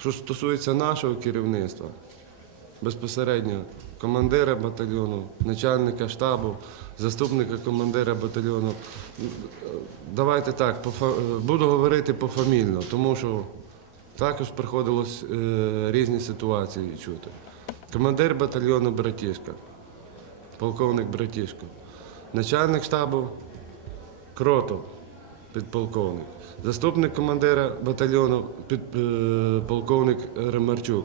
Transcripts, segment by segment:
Що стосується нашого керівництва, безпосередньо командира батальйону, начальника штабу, заступника командира батальйону. Давайте так, буду говорити пофамільно, тому що також приходилось е, різні ситуації чути. Командир батальйону Братішка, полковник Братішко, начальник штабу Кротов, підполковник, заступник командира батальйону під, е, Ремарчук,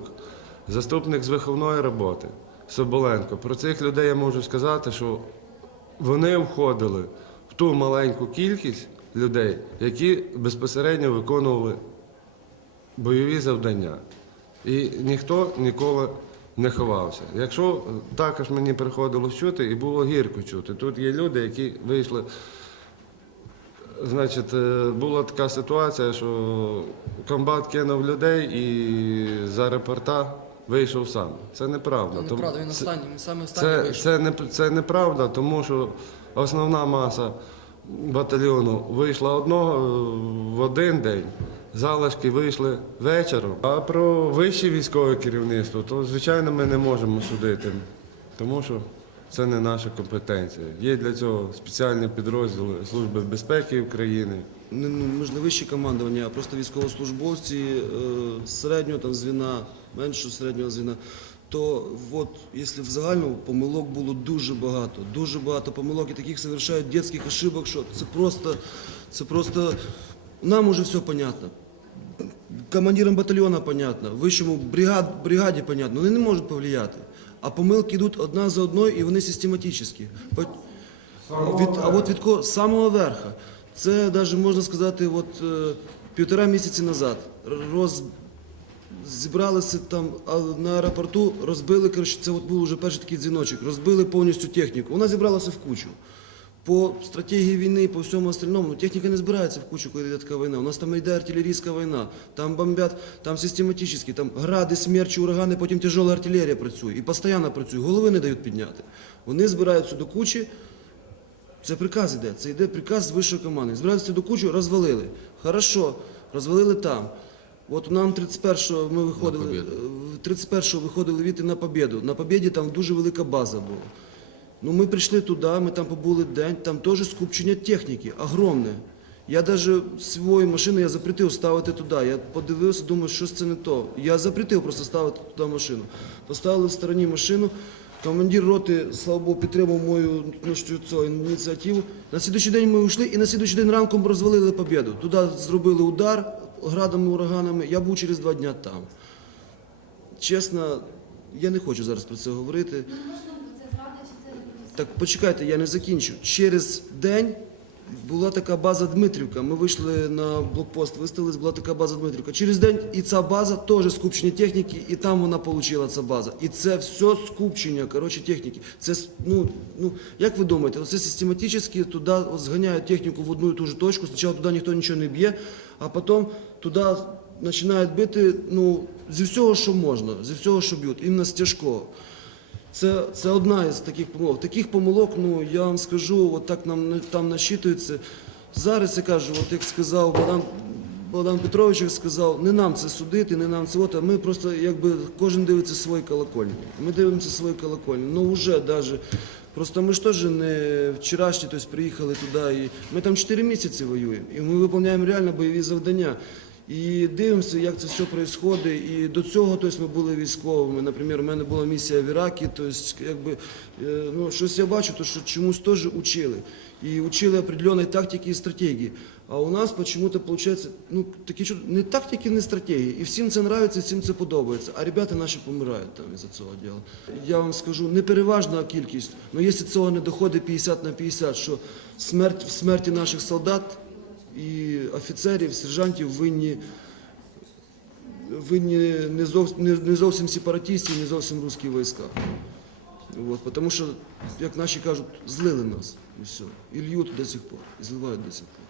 заступник з виховної роботи Соболенко. Про цих людей я можу сказати, що вони входили в ту маленьку кількість людей, які безпосередньо виконували бойові завдання. І ніхто ніколи не ховався. Якщо також мені приходилось чути, і було гірко чути. Тут є люди, які вийшли. Значить, е, була така ситуація, що комбат кинув людей і за репорта вийшов сам. Це неправда. Це неправда, він останній, він саме останній це, вийшов. це, не, це неправда, тому що основна маса батальйону вийшла одного е, в один день, залишки вийшли вечором. А про вище військове керівництво, то звичайно ми не можемо судити, тому що це не наша компетенція. Є для цього спеціальні підрозділи Служби безпеки України. не ну, не вище командування, а просто військовослужбовці е, середнього там звіна, меншого середнього звіна. То от, якщо в загальному помилок було дуже багато, дуже багато помилок і таких совершають дитячих ошибок, що це просто, це просто нам уже все понятно. Командирам батальйона понятно, вищому бригад, бригаді понятно, вони не можуть повлияти. А помилки йдуть одна за одною і вони систематичні. Від, а от від кого? Самого верха. Це навіть можна сказати, от е, півтора місяці назад роз, зібралися там на аеропорту, розбили, коротше, це от був вже перший такий дзвіночок, розбили повністю техніку. Вона зібралася в кучу. По стратегії війни, по всьому остальному, техніка не збирається в кучу, коли йде така війна. У нас там йде артилерійська війна, там бомбять, там систематично, там гради, смерчі, урагани, потім тяжела артилерія працює. І постійно працює, голови не дають підняти. Вони збираються до кучі, це приказ іде. Це йде приказ з вищої команди. Збираються до кучу, розвалили. Хорошо, розвалили там. От нам 31-го ми виходили, е, 31-го виходили віти на Побєду. На Побєді там дуже велика база була. Ну ми прийшли туди, ми там побули день, там теж скупчення техніки, огромне. Я навіть свою машину я запретив ставити туди. Я подивився, думаю, що це не то. Я запретив просто ставити туди машину. Поставили в стороні машину. Командир роти, слава Богу, підтримав мою ну, що цю ініціативу. На слідуючий день ми йшли і на слідуючий день ранком розвалили побіду. Туди зробили удар градами, ураганами. Я був через два дні там. Чесно, я не хочу зараз про це говорити. Ну, можливо, це зрада чи це якісь Так почекайте, я не закінчу. Через день була така база Дмитрівка. Ми вийшли на блокпост, виставились, була така база Дмитрівка. Через день і ця база теж скупчення техніки, і там вона отримала ця база. І це все скупчення, коротше, техніки. Це ну, ну як ви думаєте, це систематично туди от зганяють техніку в одну і ту ж точку. Спочатку туди ніхто нічого не б'є, а потім туди починають бити ну, зі всього, що можна, зі всього, що б'ють, іменно з тяжкого. Це, це одна із таких помилок. Таких помилок, ну я вам скажу, от так нам там насчитується. Зараз я кажу, от як сказав Богдан, Богдан Петрович, як сказав, не нам це судити, не нам це от, а ми просто якби кожен дивиться свої колокольні. Ми дивимося свої колокольні. Ну вже навіть. Просто ми ж теж не вчорашні, тобто приїхали туди. І ми там 4 місяці воюємо. І ми виконуємо реально бойові завдання. І дивимося, як це все відбувається. І до цього тобто, ми були військовими. Наприклад, у мене була місія в Іракі, тобто, якби, е, ну, щось я бачу, то що чомусь теж учили. І учили определенної тактики і стратегії. А у нас почему-то виходить, ну, такі не тактики, не стратегії. І всім це подобається, всім це подобається. А ребята наші помирають там із-за цього діла. Я вам скажу, не переважна кількість, але якщо цього не доходить 50 на 50, що смерть в смерті наших солдат і офіцерів, сержантів винні, винні не зовсім, не, зовсім сепаратістів, не зовсім русські війська. От, тому що, як наші кажуть, злили нас. І все. І льють до сих пор, і зливають до сих пор.